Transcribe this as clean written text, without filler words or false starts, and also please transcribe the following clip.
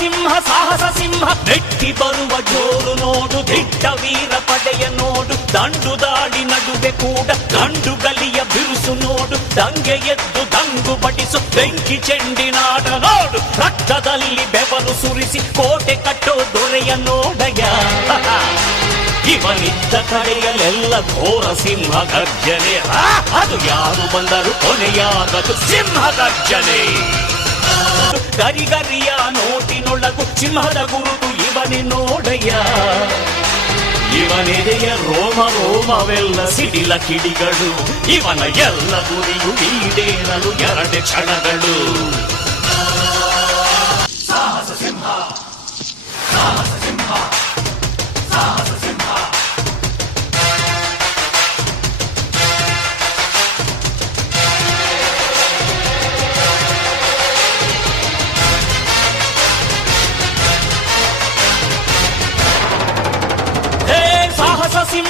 ಸಿಂಹ ಸಾಹಸ ಸಿಂಹ ನೆಟ್ಟಿ ಬರುವ ಜೋರು ನೋಡು ದಿಟ್ಟ ವೀರ ಪಡೆಯ ನೋಡು ದಂಡು ದಾಡಿ ನಡುವೆ ಕೂಡ ಗಂಡು ಗಲಿಯ ಬಿರುಸು ನೋಡು ದಂಗೆ ಎದ್ದು ದಂಗು ಬಡಿಸು ಬೆಂಕಿ ಚೆಂಡಿನಾಟ ನೋಡು ರಕ್ತದಲ್ಲಿ ಬೆವರು ಸುರಿಸಿ ಕೋಟೆ ಕಟ್ಟೋ ದೊರೆಯ ನೋಡಯ ಇವನಿದ್ದ ಕಡೆಯಲ್ಲೆಲ್ಲ ಘೋರ ಸಿಂಹ ಗರ್ಜನೆ ಅದು ಯಾರು ಬಂದರು ಕೊನೆಯಾಗದು ಸಿಂಹ ಗರ್ಜನೆ ಗರಿಗರಿಯ ನೋಟಿನೊಳಗು ಸಿಂಹದ ಗುರುತು ಇವನೇ ನೋಡಯ್ಯ ಇವನೆದೆಯ ರೋಮ ರೋಮವೆಲ್ಲ ಸಿಡಿಲ ಕಿಡಿಗಳು ಇವನ ಎಲ್ಲ ಗುರಿಯು ಈಡೇರಲು 2 ಕ್ಷಣಗಳು ಸಾಹಸ ಸಿಂಹ ಸಾಹಸ ಸಿಂಹ ಸಾಹಸ ಸಿಂಹ ಸಾಹಸ ಸಿಂಹ